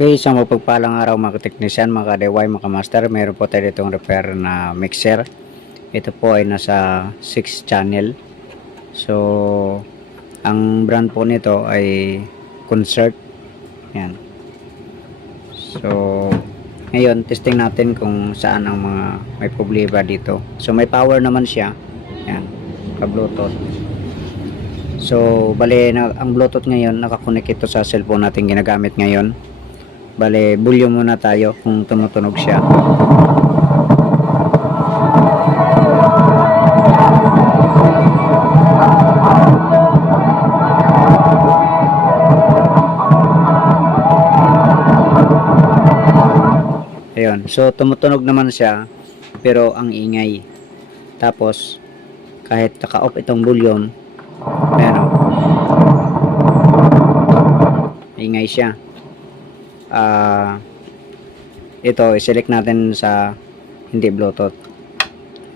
Okay, isang mapagpalang araw mga kateknisyan, mga ka-DIY, mga ka-master. Meron po tayo ditong repair na mixer. Ito po ay nasa 6 channel. So, ang brand po nito ay Concert. Yan. So, ngayon, testing natin kung saan ang mga may problema dito. So, may power naman siya. Yan, ka-Bluetooth. So, bale, ang Bluetooth ngayon, nakakonect ito sa cellphone natin ginagamit ngayon. Bale, volume muna tayo kung tumutunog siya. Ayun, so tumutunog naman siya pero ang ingay. Tapos kahit naka-off itong volume, ayan o, ingay siya. Ito i-select natin sa hindi Bluetooth.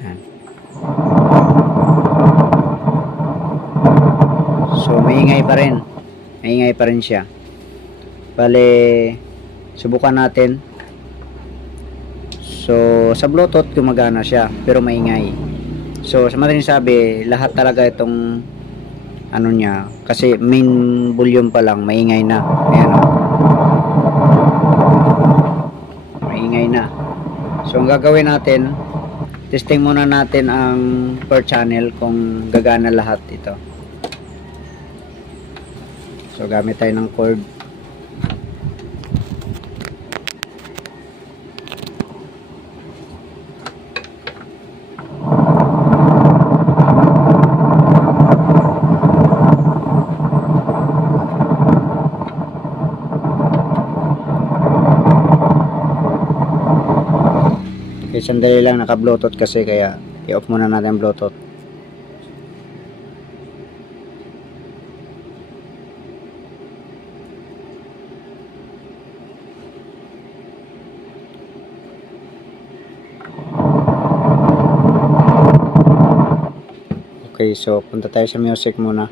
Ayan. So maingay pa rin siya. Bale, subukan natin. So sa Bluetooth gumagana siya pero maingay. So sa madaling sabi, lahat talaga itong ano niya, kasi main volume pa lang maingay na. Ayan o, maingay na. So ang gagawin natin, testing muna natin ang per channel kung gagana lahat ito. So gamit tayo ng cord. Okay, sandali lang, naka-Bluetooth kasi, kaya i-off muna natin ang Bluetooth. Okay, so punta tayo sa music muna.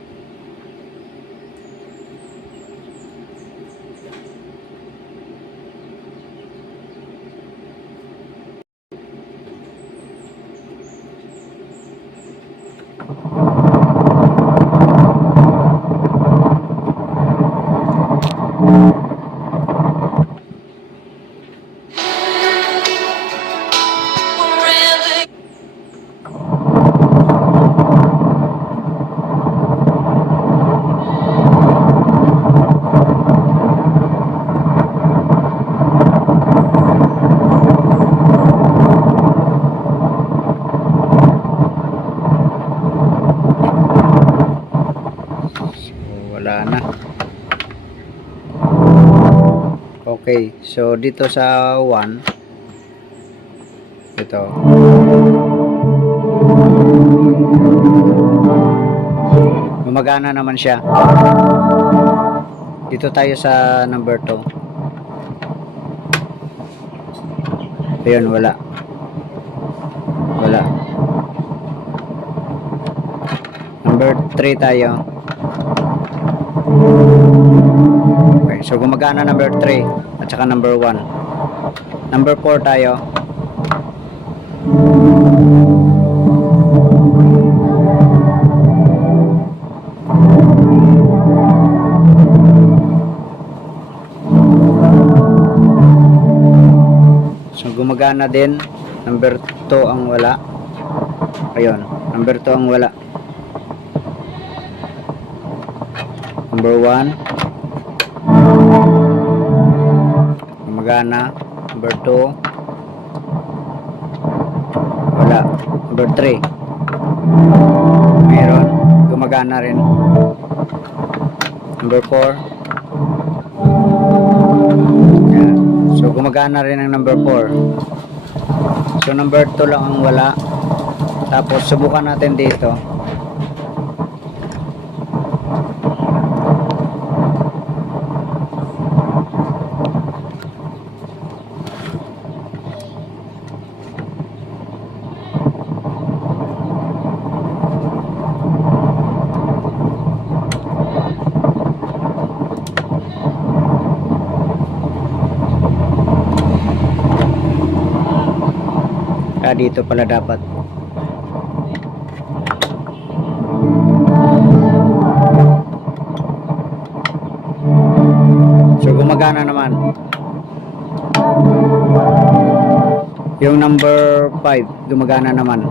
Wala na. Okay, so dito sa 1, ito, gumagana naman siya. Dito tayo sa number 2. Ayun, wala. Number 3 tayo. Okay, so gumagana number 3 at saka number 1. Number 4 tayo. So gumagana din. Number 2 ang wala. Ayun, number 2 ang wala. Number 1 gumagana. Number 2 wala. Number 3 meron, gumagana rin. Number 4, yan. So gumagana rin ang number 4. So number 2 lang ang wala. Tapos subukan natin dito. dito pala dapat. So gumagana naman. Yung number 5 gumagana naman.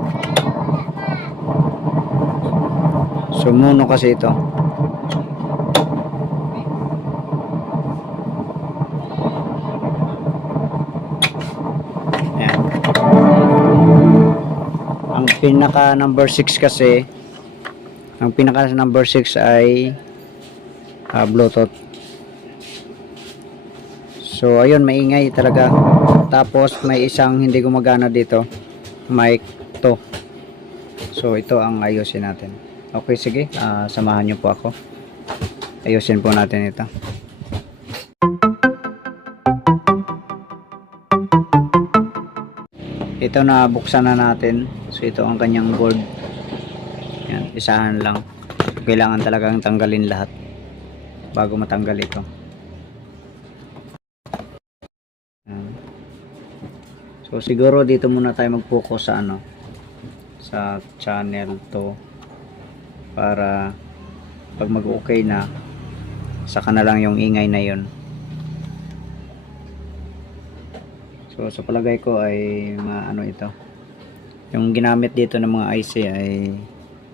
Sumuno kasi ito. Ayan. Ang pinaka number 6 kasi, ang pinaka number 6 ay Bluetooth. So ayun, maingay talaga. Tapos may isang hindi gumagana dito, mic to. So ito ang ayusin natin. Okay, sige, samahan nyo po ako. Ayusin po natin ito. Ito na buksan na natin. So ito ang kanyang board. Yan, isahan lang. Kailangan talagang tanggalin lahat bago matanggal ito. So siguro dito muna tayo mag-focus sa sa channel to, para pag mag-okay na, saka na lang yung ingay na yun. So sa palagay ko ay ito. Yung ginamit dito ng mga IC ay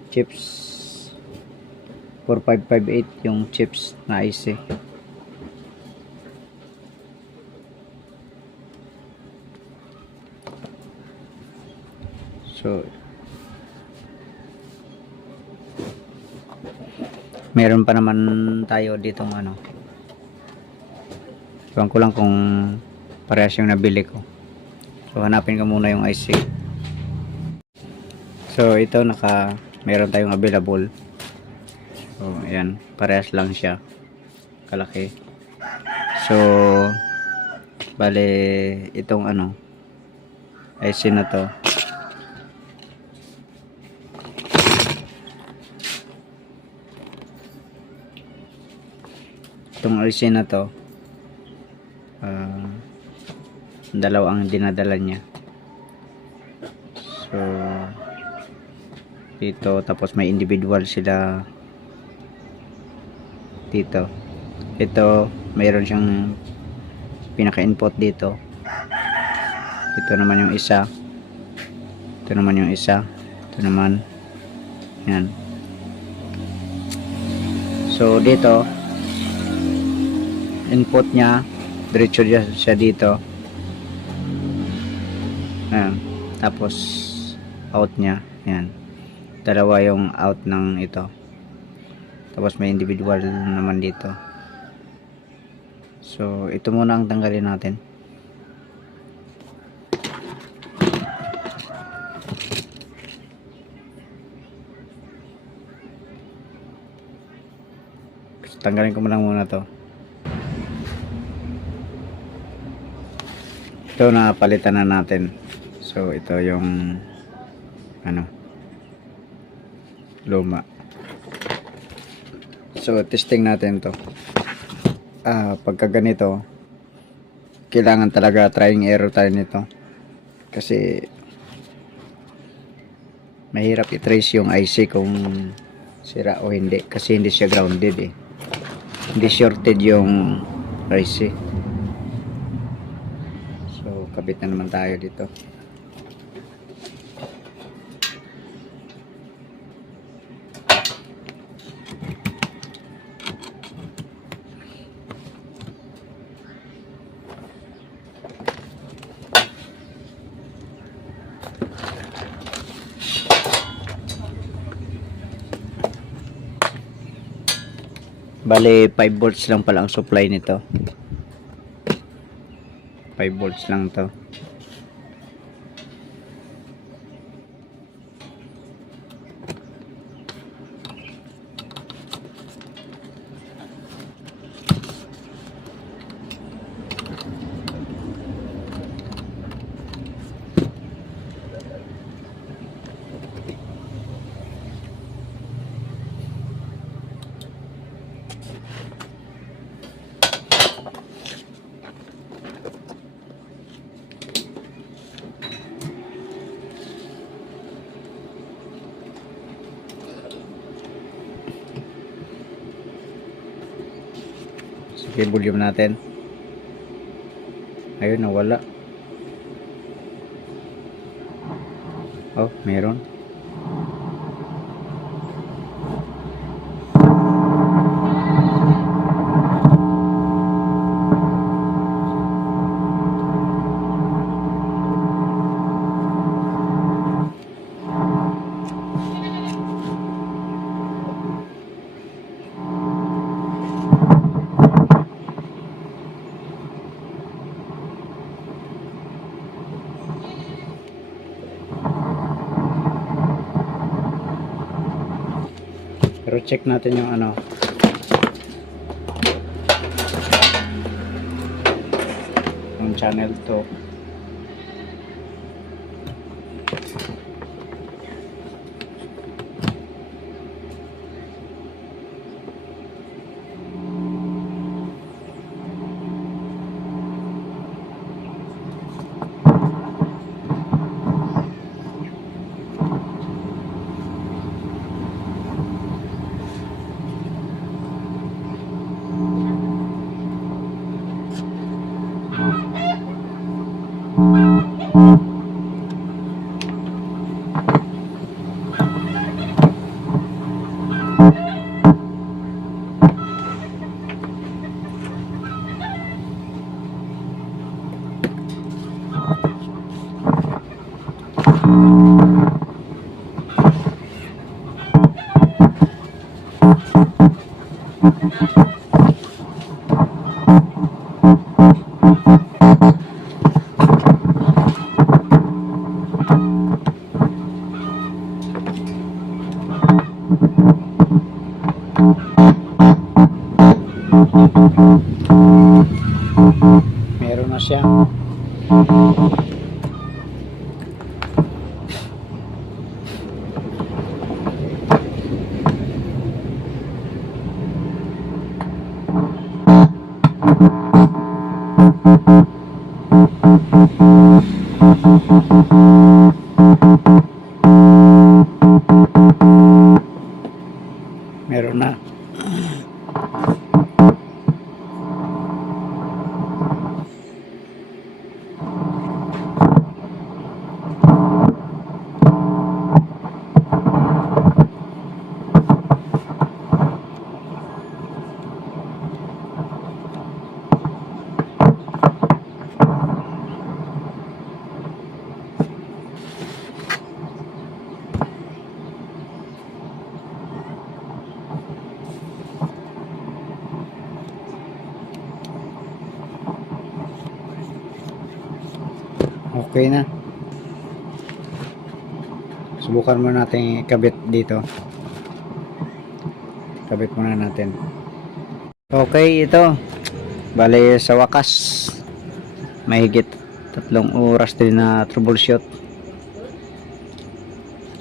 chips 4558 yung chips na IC. So meron pa naman tayo ditong Ewan ko lang kung parehas yung nabili ko. So hanapin ko muna yung IC. So ito meron tayong available. So ayan, parehas lang siya kalaki. So bale itong IC na to, itong IC na to, dalawa ang dinadala niya. So dito, tapos may individual sila dito. Ito mayroon siyang pinaka input dito. Ito naman yung isa, ito naman yung isa, ito naman yan. So dito input niya diretso siya dito. Ayan. Tapos out niya, yan, dalawa yung out ng ito. Tapos may individual naman dito. So ito muna ang tanggalin natin. Tanggalin ko muna to. Ito na palitan na natin. So ito yung luma. So testing natin to. Pagka ganito, kailangan talaga trying error tayo nito, kasi mahirap i-trace yung IC kung sira o hindi, kasi hindi siya grounded hindi shorted yung IC. So kabit na naman tayo dito. Bale 5 volts lang pala ang supply nito. 5 volts lang to. I-volume natin. Ayun, nawala. Oh, meron. Pero check natin yung ano. Yung channel to. Meron na siya. Meron na. Okay na. Subukan muna natin ikabit dito. Kabit muna natin. Okay, ito. Bale, sa wakas, mahigit 3 oras din na troubleshoot.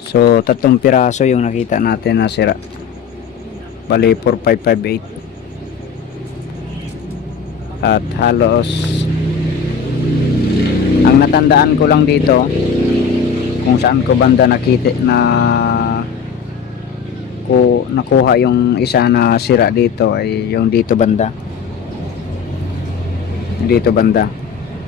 So, 3 piraso yung nakita natin na sira. Bale, 4558. At halos ang natandaan ko lang dito kung saan ko banda nakita na nakuha yung isa na sira dito ay yung dito banda.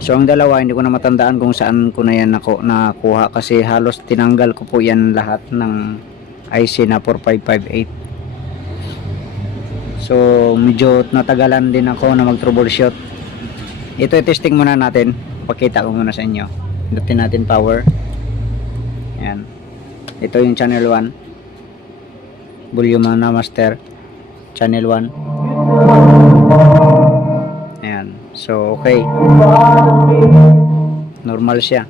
So ang dalawa hindi ko na matandaan kung saan ko na yan nakuha kasi halos tinanggal ko po yan lahat ng IC na 4558. So medyo natagalan din ako na mag troubleshoot. Ito i-testing muna natin. Pakita ko muna sa inyo. Pindutin natin power. Ayan. Ito yung channel 1. Volume na master. Channel 1. Ayan. So, okay. Normal siya.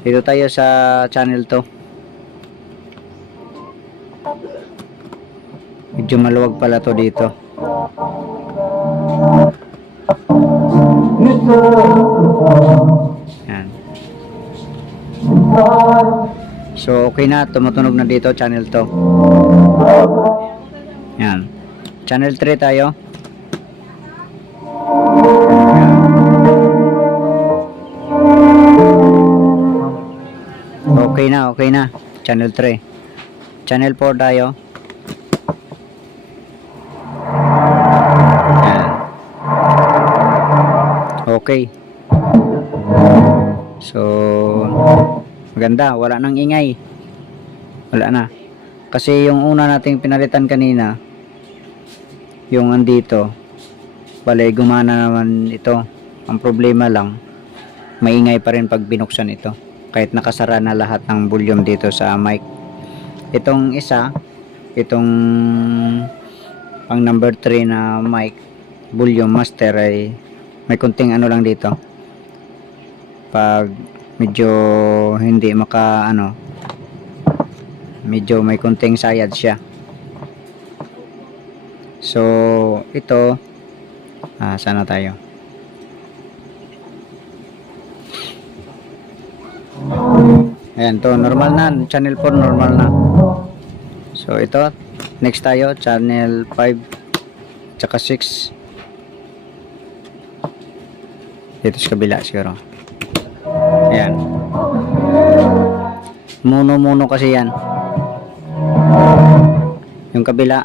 Dito tayo sa channel 2. Medyo maluwag pala to dito. Yan. So okay na, tumutunog na dito channel 2. Yan. Channel 3 tayo. Yan. Okay na. Channel 3. Channel 4 tayo. Yan. Okay. So, maganda. Wala nang ingay. Wala na. Kasi yung una nating pinalitan kanina, yung andito, bale gumana naman ito. Ang problema lang, maingay pa rin pag binuksan ito. Kahit nakasara na lahat ng volume dito sa mic. Itong isa, itong pang number 3 na mic, volume master ay may kunting ano lang dito. Pag medyo hindi medyo may kunting sayad siya. So ito, sana tayo. Ayan, to normal na, channel 4 normal na. So ito, next tayo, channel 5 tsaka 6. Dito sa kabila siguro. Ayan. Mono kasi yan. Yung kabila.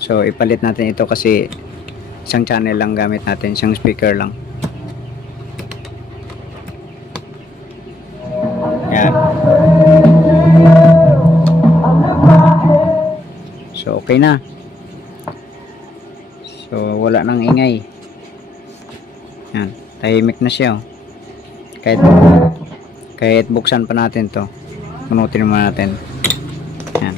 So ipalit natin ito kasi isang channel lang gamit natin, isang speaker lang. Ayan. So okay na. So wala nang ingay. Yan, tahimik na siya. Kahit buksan pa natin to, punutin muna natin. Yan.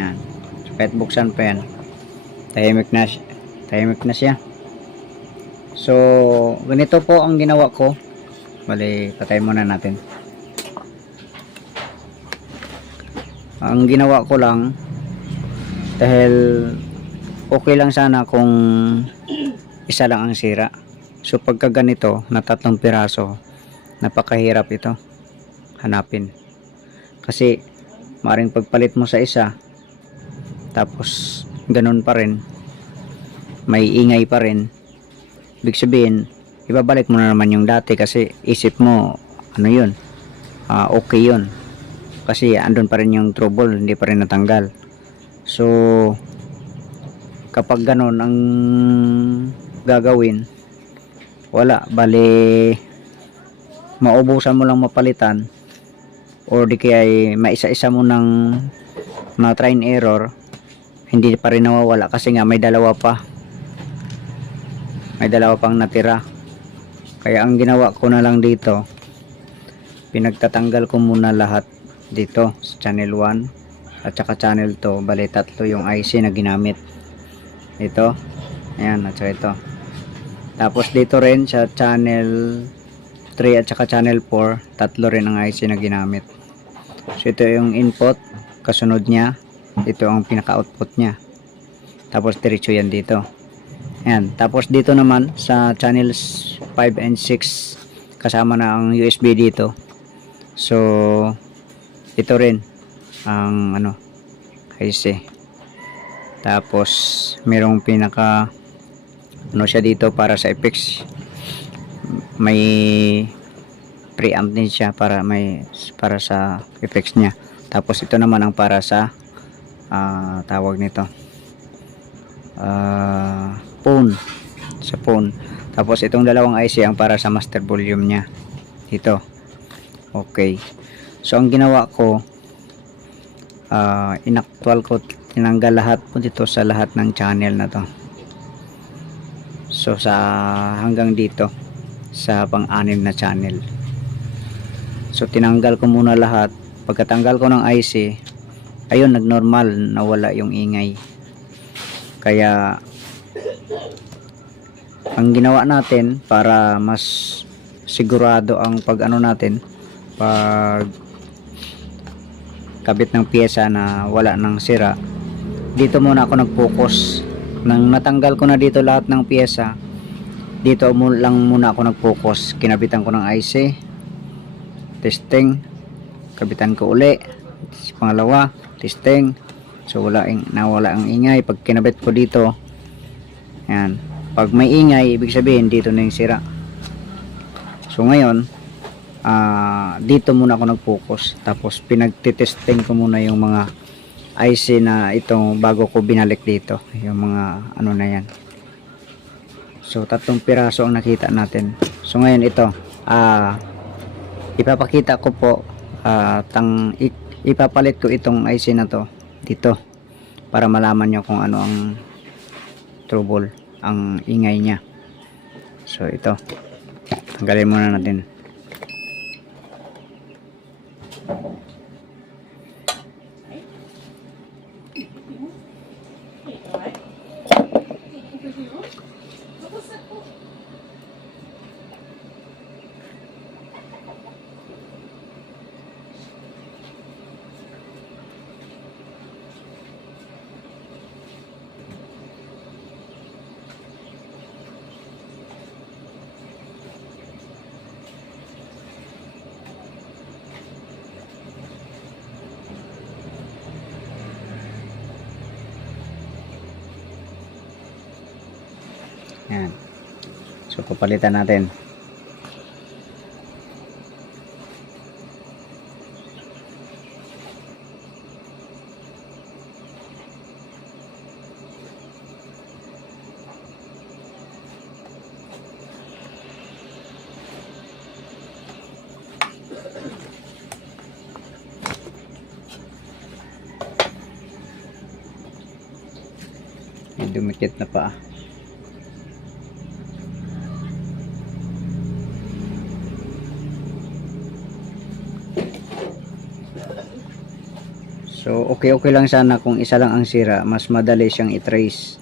Yan. So, kahit buksan pa yan, tahimik na siya. So ganito po ang ginawa ko. Bali, patay muna natin. Ang ginawa ko lang, dahil okay lang sana kung isa lang ang sira. So pagka ganito na 3 piraso, napakahirap ito hanapin. Kasi maring pagpalit mo sa isa, tapos ganun pa rin, may ingay pa rin, ibig sabihin ibabalik mo na naman yung dati kasi isip mo ano yun, okay yun, kasi andun pa rin yung trouble, hindi pa rin natanggal. So kapag ganun ang gagawin, wala, bali maubusan mo lang mapalitan, or di kaya maisa-isa mo ng na try and error, hindi pa rin nawawala kasi nga may dalawa pang natira. Kaya ang ginawa ko na lang dito, pinagtatanggal ko muna lahat dito sa channel 1 at saka channel 2. Bali 3 yung IC na ginamit. Ito, ayan, at saka ito. Tapos dito rin sa channel 3 at saka channel 4, 3 rin ang IC na ginamit. So ito yung input, kasunod niya, ito ang pinaka-output niya. Tapos diretso yan dito. Ayan, tapos dito naman sa channels 5 and 6, kasama na ang USB dito. So ito rin ang IC. Tapos merong pinaka siya dito para sa effects. May preamp din siya para sa effects niya. Tapos ito naman ang para sa tawag nito, phone, sa phone. Tapos itong dalawang IC ang para sa master volume niya dito. Okay, so ang ginawa ko, inactual ko, tinanggal lahat po dito sa lahat ng channel na to. So sa hanggang dito sa pang-anim na channel, so tinanggal ko muna lahat. Pagkatanggal ko ng IC, ayun, nagnormal, nawala yung ingay. Kaya ang ginawa natin para mas sigurado ang pag natin, pag kabit ng pyesa na wala nang sira, dito muna ako nag-focus. Nang natanggal ko na dito lahat ng pyesa, dito lang muna ako nag-focus. Kinabitan ko ng IC, testing, kabitan ko uli, pangalawa, testing. So nawala ang ingay. Pag kinabit ko dito, yan, pag may ingay, ibig sabihin dito na yung sira. So ngayon, dito muna ako nag-focus. Tapos pinagtitesting ko muna yung mga IC na ito bago ko binalik dito, yung mga na yan. So 3 piraso ang nakita natin. So ngayon ito, ipapakita ko po, ipapalit ko itong IC na to dito para malaman nyo kung ano ang trouble, ang ingay niya. So ito, tanggalin muna natin. Yan. So papalitan natin. May dumikit na pa. So okay lang sana kung isa lang ang sira, mas madali siyang i-trace.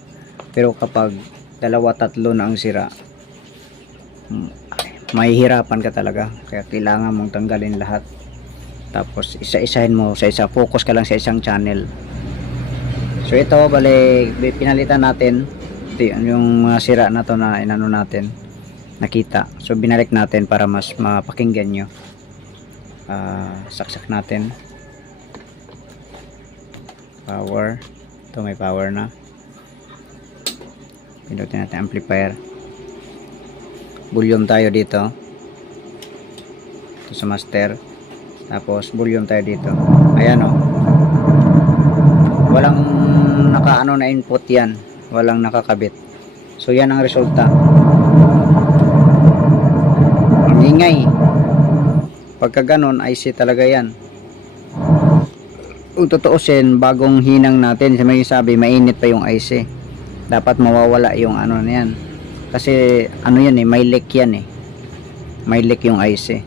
Pero kapag 2-3 na ang sira, mahihirapan ka talaga. Kaya kailangan mong tanggalin lahat. Tapos isa-isahin mo sa isa, focus ka lang sa isang channel. So ito, bale pinalitan natin. Ito yung mga sira na to na inano natin, nakita. So binalik natin para mas mapakinggan nyo. Saksak natin. Power. Ito may power na. Pinutin natin amplifier. Volume tayo dito. Ito sa master. Tapos volume tayo dito. Ayan o. Walang nakaano na input yan. Walang nakakabit. So yan ang resulta. Ang ingay. Pagka ganon, IC talaga yan. Kung tutuusin, bagong hinang natin, may sabi mainit pa yung IC. Dapat mawawala yung ano na yan. Kasi ano yan may leak yan may leak yung IC.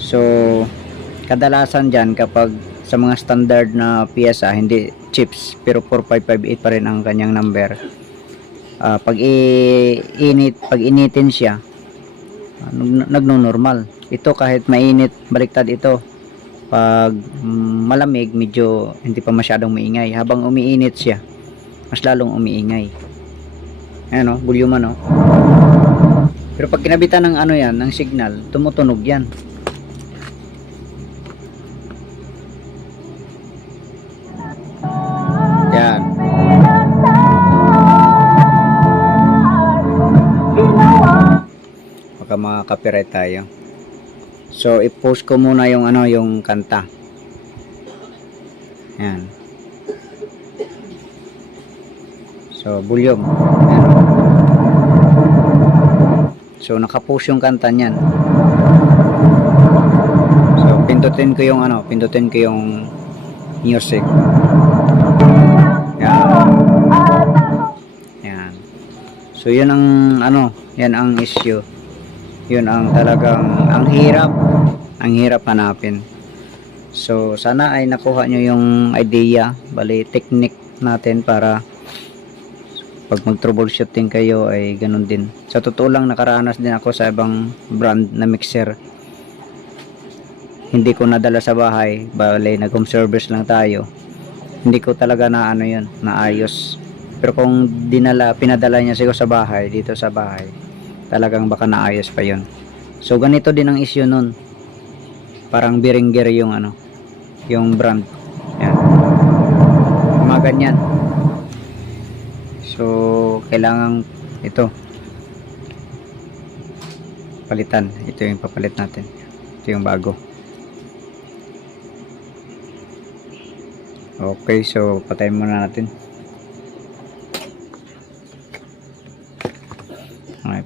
So kadalasan dyan kapag sa mga standard na piyesa, hindi chips, pero 4558 pa rin ang kanyang number. Pag initin siya, nagno-normal. Ito kahit mainit, baliktad ito. Pag malamig, medyo hindi pa masyadong maingay. Habang umiinit siya, mas lalong umiingay. Ayan o, volume ano. Pero pag kinabitan ng ano yan, ng signal, tumutunog yan. Yan. Baka maka-copyright tayo. So i-post ko muna yung ano, yung kanta. Yan. So volume. Yan. So naka-post yung kanta niyan. So pindutin ko yung ano, pindutin ko yung music. Yan. Yan. So yun ang ano, yan ang issue. Yun ang talagang ang hirap hanapin. So sana ay nakuha nyo yung idea, bali technique natin para pag mag troubleshooting kayo ay ganun din. Sa totoo lang, nakaranas din ako sa ibang brand na mixer. Hindi ko nadala sa bahay, bali nag home service lang tayo. Hindi ko talaga na ano yun, naayos. Pero kung pinadala niya siguro sa bahay, dito sa bahay, talagang baka naayos pa yun. So ganito din ang issue nun. Parang Behringer yung ano, yung brand. Yan. Mga ganyan. So kailangan ito palitan. Ito yung papalit natin. Ito yung bago. Okay, so patayin muna natin.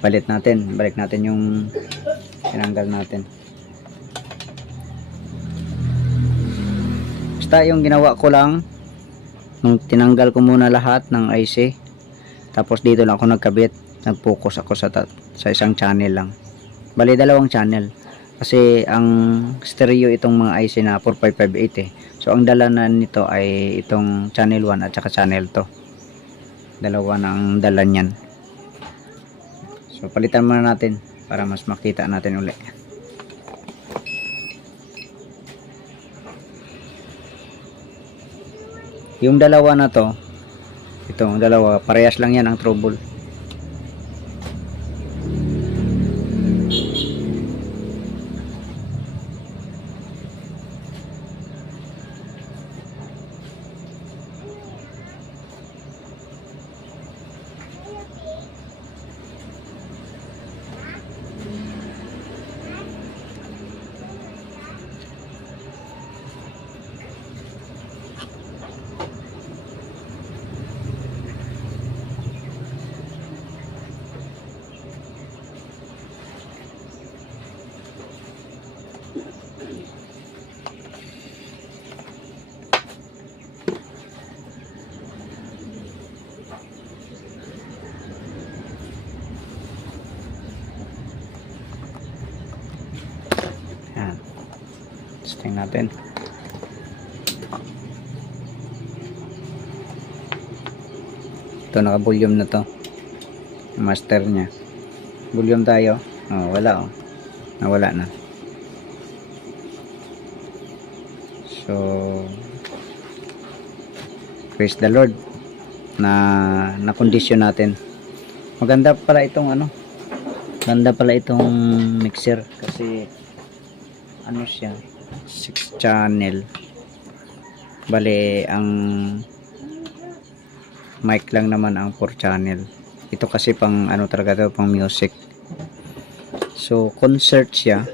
Balik natin yung tinanggal natin. Basta yung ginawa ko lang, nung tinanggal ko muna lahat ng IC, tapos dito lang ako nagkabit, nag-focus ako sa isang channel lang. Bali dalawang channel. Kasi ang stereo itong mga IC na 4558 eh. So ang dala na nito ay itong channel 1 at saka channel 2. Dalawa na ang dala niyan. So palitan muna natin para mas makita natin uli. Yung dalawa na to, itong dalawa, parehas lang yan ang trouble. Yan. Testing natin. Ito naka-volume na to. Master niya. Volume tayo. Oh, wala oh. Nawala na. So praise the Lord na kondisyon natin. Maganda pala itong mixer kasi ano siya, 6 channel. Bale ang mic lang naman ang 4 channel. Ito kasi pang talaga to, pang music. So concert siya.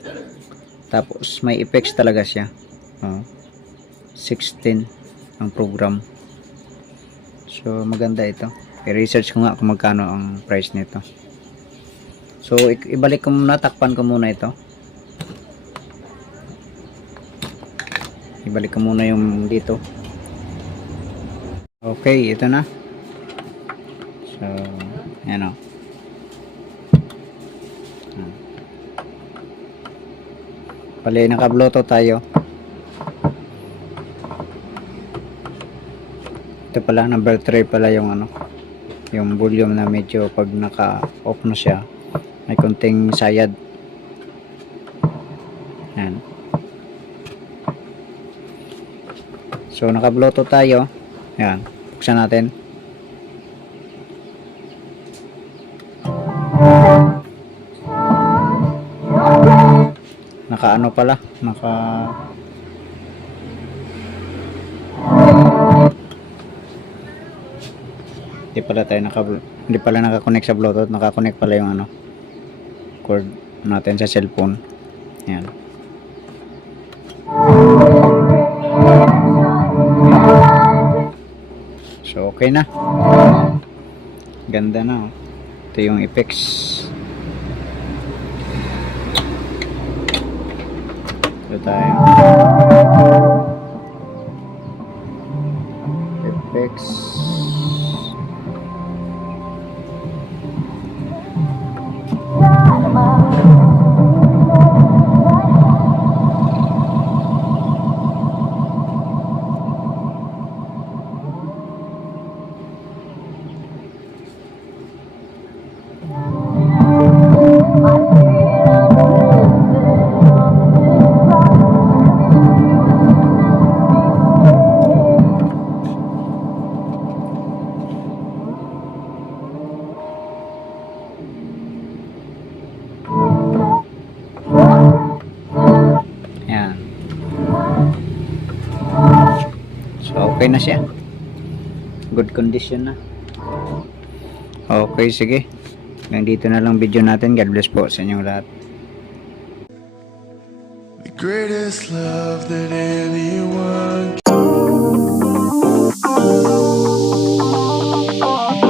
Tapos may effects talaga siya. 16 ang program. So maganda ito. I-research ko nga kung magkano ang price nito. So ibalik ko muna, takpan ko muna ito. Ibalik ko muna yung dito. Okay, ito na. So, ayan o. Pali, naka-bluetooth tayo. Ito pala, number 3 pala yung yung volume na medyo pag naka-off na siya, may konting sayad. Ayan. So, naka-bluetooth tayo. Ayan, buksan natin. Naka pala, hindi pala naka-connect sa Bluetooth, naka-connect pala yung cord natin sa cellphone. Ayan. So okay na. Ganda na. Ito yung effects. Ito tayo. Effects. Okay na siya. Good condition na. Okay, sige. Hanggang dito na lang video natin. God bless po sa inyong lahat. The greatest love that anyone